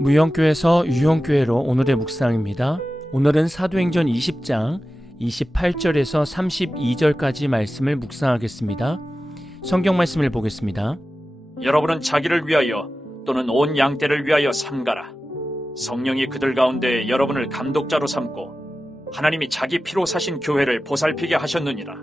무형교회에서 유형교회로 오늘의 묵상입니다. 오늘은 사도행전 20장 28절에서 32절까지 말씀을 묵상하겠습니다. 성경 말씀을 보겠습니다. 여러분은 자기를 위하여 또는 온 양떼를 위하여 삼가라. 성령이 그들 가운데 여러분을 감독자로 삼고 하나님이 자기 피로 사신 교회를 보살피게 하셨느니라.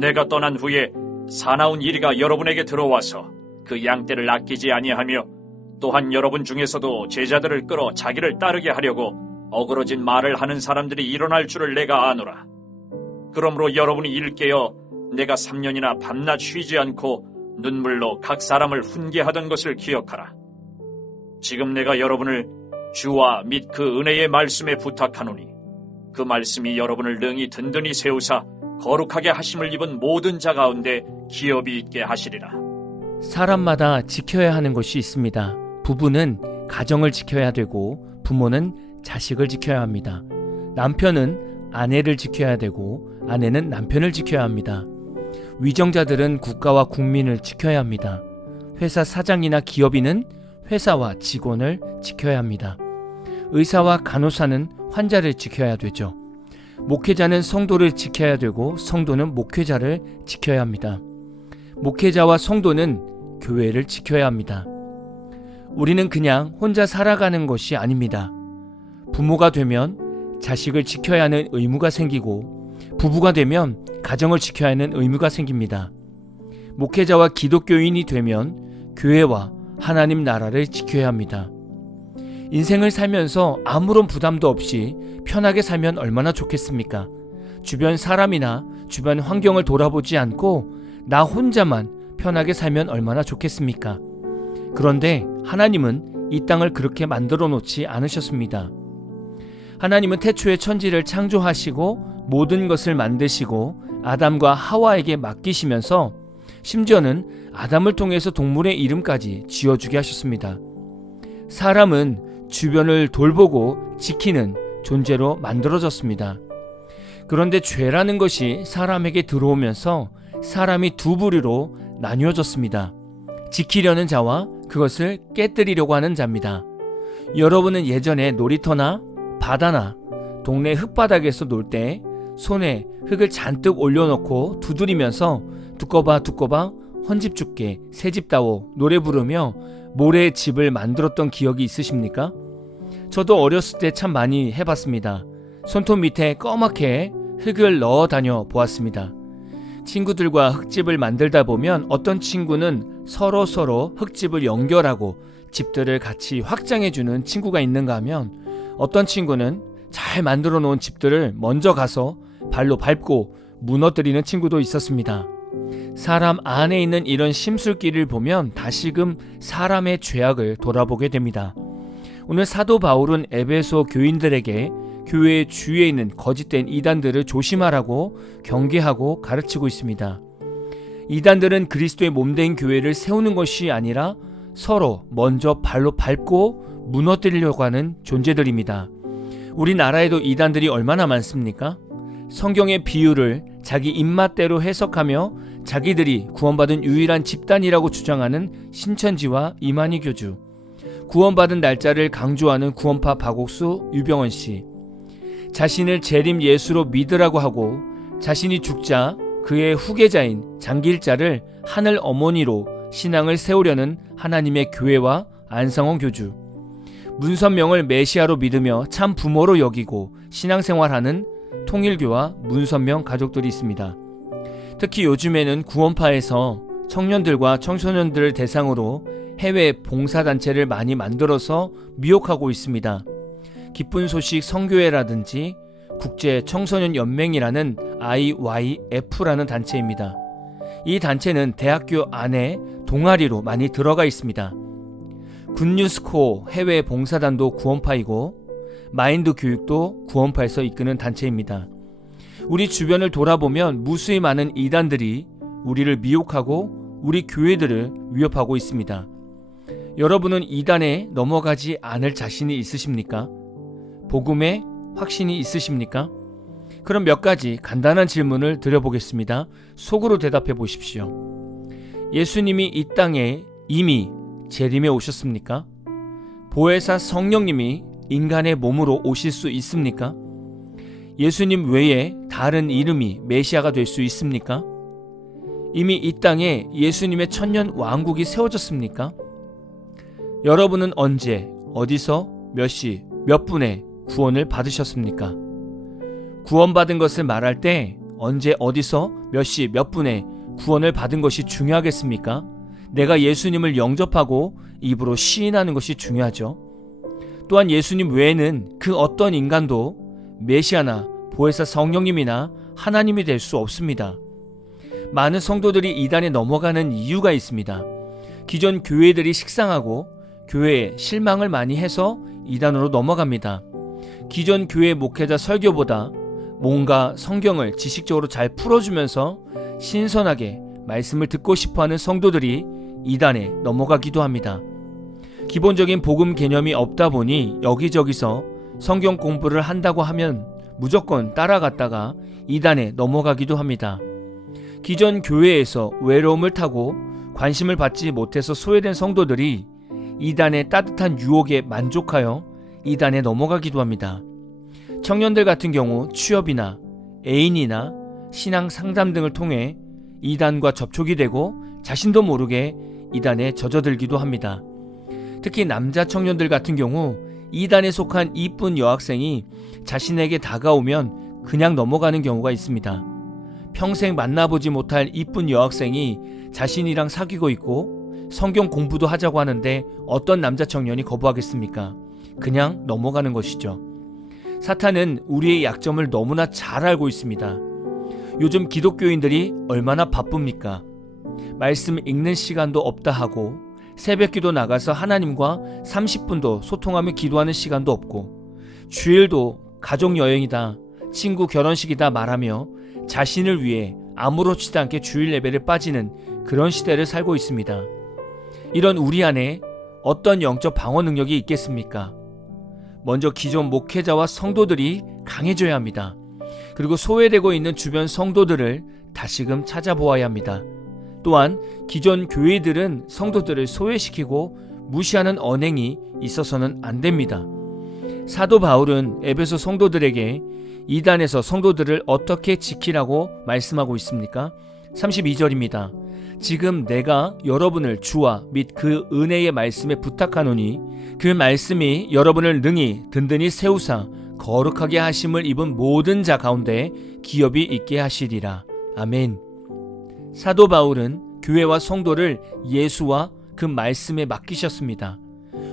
내가 떠난 후에 사나운 이리가 여러분에게 들어와서 그 양떼를 아끼지 아니하며 또한 여러분 중에서도 제자들을 끌어 자기를 따르게 하려고 어그러진 말을 하는 사람들이 일어날 줄을 내가 아노라. 그러므로 여러분이 일깨어 내가 3년이나 밤낮 쉬지 않고 눈물로 각 사람을 훈계하던 것을 기억하라. 지금 내가 여러분을 주와 및 그 은혜의 말씀에 부탁하노니 그 말씀이 여러분을 능히 든든히 세우사 거룩하게 하심을 입은 모든 자 가운데 기업이 있게 하시리라. 사람마다 지켜야 하는 것이 있습니다. 부부는 가정을 지켜야 되고 부모는 자식을 지켜야 합니다. 남편은 아내를 지켜야 되고 아내는 남편을 지켜야 합니다. 위정자들은 국가와 국민을 지켜야 합니다. 회사 사장이나 기업인은 회사와 직원을 지켜야 합니다. 의사와 간호사는 환자를 지켜야 되죠. 목회자는 성도를 지켜야 되고 성도는 목회자를 지켜야 합니다. 목회자와 성도는 교회를 지켜야 합니다. 우리는 그냥 혼자 살아가는 것이 아닙니다. 부모가 되면 자식을 지켜야 하는 의무가 생기고 부부가 되면 가정을 지켜야 하는 의무가 생깁니다. 목회자와 기독교인이 되면 교회와 하나님 나라를 지켜야 합니다. 인생을 살면서 아무런 부담도 없이 편하게 살면 얼마나 좋겠습니까? 주변 사람이나 주변 환경을 돌아보지 않고 나 혼자만 편하게 살면 얼마나 좋겠습니까? 그런데 하나님은 이 땅을 그렇게 만들어 놓지 않으셨습니다. 하나님은 태초에 천지를 창조하시고 모든 것을 만드시고 아담과 하와에게 맡기시면서 심지어는 아담을 통해서 동물의 이름까지 지어주게 하셨습니다. 사람은 주변을 돌보고 지키는 존재로 만들어졌습니다. 그런데 죄라는 것이 사람에게 들어오면서 사람이 두 부류로 나뉘어졌습니다. 지키려는 자와 그것을 깨뜨리려고 하는 자입니다. 여러분은 예전에 놀이터나 바다나 동네 흙바닥에서 놀 때 손에 흙을 잔뜩 올려놓고 두드리면서 두꺼봐 두꺼봐 헌집 줄게 새집다오 노래 부르며 모래의 집을 만들었던 기억이 있으십니까? 저도 어렸을 때 참 많이 해봤습니다. 손톱 밑에 꺼맣게 흙을 넣어 다녀 보았습니다. 친구들과 흙집을 만들다 보면 어떤 친구는 서로 흙집을 연결하고 집들을 같이 확장해주는 친구가 있는가 하면 어떤 친구는 잘 만들어 놓은 집들을 먼저 가서 발로 밟고 무너뜨리는 친구도 있었습니다. 사람 안에 있는 이런 심술기를 보면 다시금 사람의 죄악을 돌아보게 됩니다. 오늘 사도 바울은 에베소 교인들에게 교회의 주위에 있는 거짓된 이단들을 조심하라고 경계하고 가르치고 있습니다. 이단들은 그리스도의 몸된 교회를 세우는 것이 아니라 서로 먼저 발로 밟고 무너뜨리려고 하는 존재들입니다. 우리나라에도 이단들이 얼마나 많습니까? 성경의 비유를 자기 입맛대로 해석하며 자기들이 구원받은 유일한 집단이라고 주장하는 신천지와 이만희 교주, 구원받은 날짜를 강조하는 구원파 박옥수, 유병원 씨, 자신을 재림 예수로 믿으라고 하고 자신이 죽자 그의 후계자인 장길자를 하늘 어머니로 신앙을 세우려는 하나님의 교회와 안상원 교주, 문선명을 메시아로 믿으며 참 부모로 여기고 신앙생활하는 통일교와 문선명 가족들이 있습니다. 특히 요즘에는 구원파에서 청년들과 청소년들을 대상으로 해외 봉사단체를 많이 만들어서 미혹하고 있습니다. 기쁜 소식 성교회라든지 국제 청소년 연맹이라는 IYF라는 단체입니다. 이 단체는 대학교 안에 동아리로 많이 들어가 있습니다. 굿뉴스코 해외 봉사단도 구원파이고 마인드 교육도 구원파에서 이끄는 단체입니다. 우리 주변을 돌아보면 무수히 많은 이단들이 우리를 미혹하고 우리 교회들을 위협하고 있습니다. 여러분은 이단에 넘어가지 않을 자신이 있으십니까? 복음에 확신이 있으십니까? 그럼 몇 가지 간단한 질문을 드려보겠습니다. 속으로 대답해 보십시오. 예수님이 이 땅에 이미 재림해 오셨습니까? 보혜사 성령님이 인간의 몸으로 오실 수 있습니까? 예수님 외에 다른 이름이 메시아가 될 수 있습니까? 이미 이 땅에 예수님의 천년 왕국이 세워졌습니까? 여러분은 언제, 어디서, 몇 시, 몇 분에 구원을 받으셨습니까? 구원받은 것을 말할 때 언제, 어디서, 몇 시, 몇 분에 구원을 받은 것이 중요하겠습니까? 내가 예수님을 영접하고 입으로 시인하는 것이 중요하죠. 또한 예수님 외에는 그 어떤 인간도 메시아나 보혜사 성령님이나 하나님이 될 수 없습니다. 많은 성도들이 이단에 넘어가는 이유가 있습니다. 기존 교회들이 식상하고 교회에 실망을 많이 해서 이단으로 넘어갑니다. 기존 교회 목회자 설교보다 뭔가 성경을 지식적으로 잘 풀어주면서 신선하게 말씀을 듣고 싶어하는 성도들이 이단에 넘어가기도 합니다. 기본적인 복음 개념이 없다 보니 여기저기서 성경 공부를 한다고 하면 무조건 따라갔다가 이단에 넘어가기도 합니다. 기존 교회에서 외로움을 타고 관심을 받지 못해서 소외된 성도들이 이단의 따뜻한 유혹에 만족하여 이단에 넘어가기도 합니다. 청년들 같은 경우 취업이나 애인이나 신앙 상담 등을 통해 이단과 접촉이 되고 자신도 모르게 이단에 젖어들기도 합니다. 특히 남자 청년들 같은 경우 이단에 속한 이쁜 여학생이 자신에게 다가오면 그냥 넘어가는 경우가 있습니다. 평생 만나보지 못할 이쁜 여학생이 자신이랑 사귀고 있고 성경 공부도 하자고 하는데 어떤 남자 청년이 거부하겠습니까? 그냥 넘어가는 것이죠. 사탄은 우리의 약점을 너무나 잘 알고 있습니다. 요즘 기독교인들이 얼마나 바쁩니까? 말씀 읽는 시간도 없다 하고 새벽기도 나가서 하나님과 30분도 소통하며 기도하는 시간도 없고 주일도 가족여행이다, 친구 결혼식이다 말하며 자신을 위해 아무렇지도 않게 주일 예배를 빠지는 그런 시대를 살고 있습니다. 이런 우리 안에 어떤 영적 방어 능력이 있겠습니까? 먼저 기존 목회자와 성도들이 강해져야 합니다. 그리고 소외되고 있는 주변 성도들을 다시금 찾아보아야 합니다. 또한 기존 교회들은 성도들을 소외시키고 무시하는 언행이 있어서는 안 됩니다. 사도 바울은 에베소 성도들에게 이단에서 성도들을 어떻게 지키라고 말씀하고 있습니까? 32절입니다. 지금 내가 여러분을 주와 및 그 은혜의 말씀에 부탁하노니 그 말씀이 여러분을 능히 든든히 세우사 거룩하게 하심을 입은 모든 자 가운데 기업이 있게 하시리라. 아멘. 사도 바울은 교회와 성도를 예수와 그 말씀에 맡기셨습니다.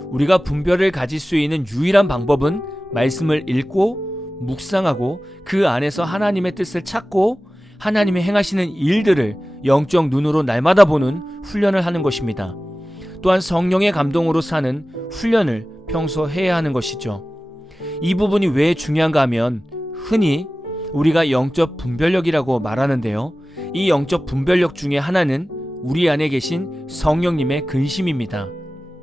우리가 분별을 가질 수 있는 유일한 방법은 말씀을 읽고 묵상하고 그 안에서 하나님의 뜻을 찾고 하나님의 행하시는 일들을 영적 눈으로 날마다 보는 훈련을 하는 것입니다. 또한 성령의 감동으로 사는 훈련을 평소 해야 하는 것이죠. 이 부분이 왜 중요한가 하면 흔히 우리가 영적 분별력이라고 말하는데요. 이 영적 분별력 중에 하나는 우리 안에 계신 성령님의 근심입니다.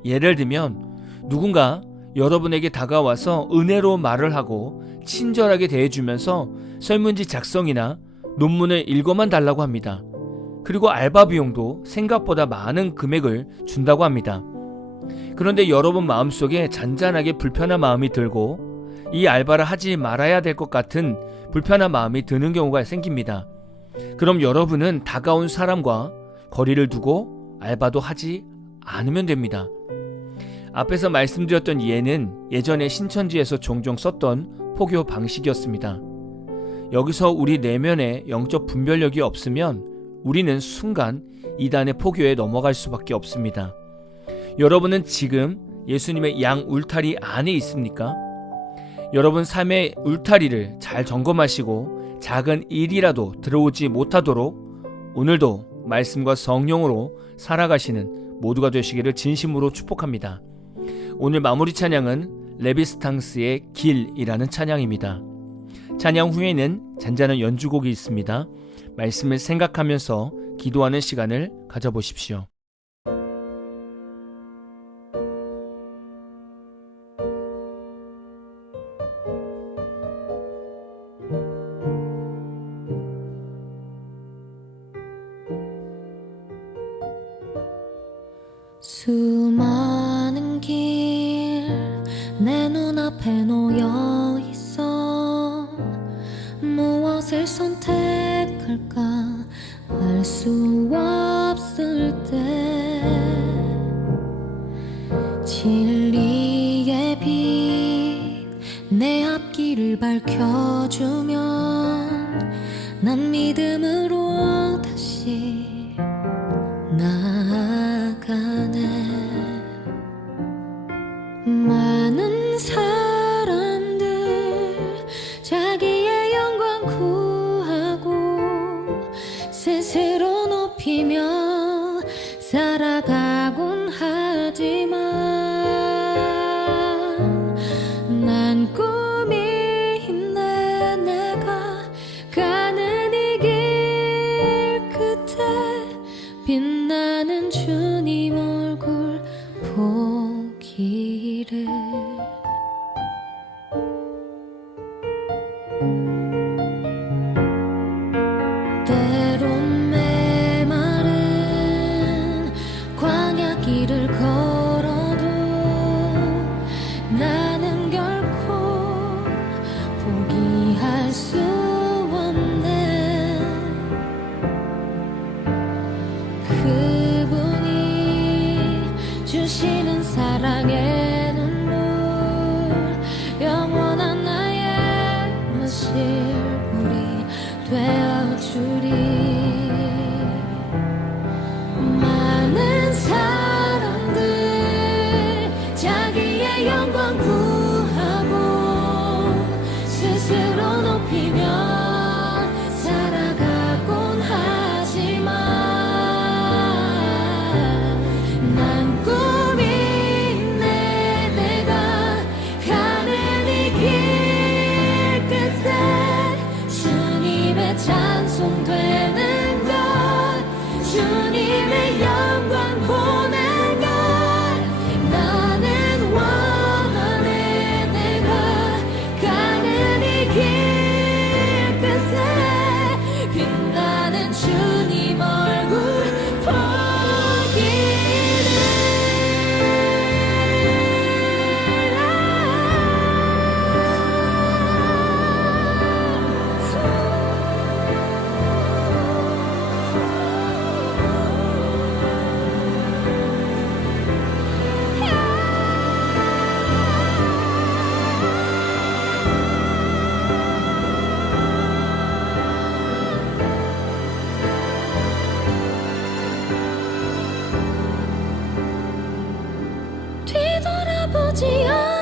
예를 들면 누군가 여러분에게 다가와서 은혜로 말을 하고 친절하게 대해주면서 설문지 작성이나 논문을 읽어만 달라고 합니다. 그리고 알바 비용도 생각보다 많은 금액을 준다고 합니다. 그런데 여러분 마음속에 잔잔하게 불편한 마음이 들고 이 알바를 하지 말아야 될 것 같은 불편한 마음이 드는 경우가 생깁니다. 그럼 여러분은 다가온 사람과 거리를 두고 알바도 하지 않으면 됩니다. 앞에서 말씀드렸던 예는 예전에 신천지에서 종종 썼던 포교 방식이었습니다. 여기서 우리 내면에 영적 분별력이 없으면 우리는 순간 이단의 포교에 넘어갈 수밖에 없습니다. 여러분은 지금 예수님의 양 울타리 안에 있습니까? 여러분 삶의 울타리를 잘 점검하시고 작은 일이라도 들어오지 못하도록 오늘도 말씀과 성령으로 살아가시는 모두가 되시기를 진심으로 축복합니다. 오늘 마무리 찬양은 레비스탕스의 길이라는 찬양입니다. 찬양 후에는 잔잔한 연주곡이 있습니다. 말씀을 생각하면서 기도하는 시간을 가져보십시오. 수많은 길 진리의 빛 내 앞길을 밝혀주면 난 믿음으로 다시 나아가네. 많은 사람들 자기의 영광 구하고 스스로 높이며 살아가곤 하지만 난 꿈이 있네. 내가 가는 이 길 끝에 빛나는 주님 얼굴 보기를. 때론 메마른 광야 길을 걸어도 나는 결코 포기할 수 없네. 그분이 주시는 사랑의 눈물 영원한 나의 마실 물이 되어주리. 많은 사람들 자기의 영광 구하고 스스로 높이며 살아가곤 하지만 난 꿈이 있네. 내가 가는 이 길 끝에 주님의 찬송되는 것 주님의 영광 보는 것 나는 원하네. 내가 가는 이 길 끝에 빛나는 주님 얼굴 뒤돌아보지 않아.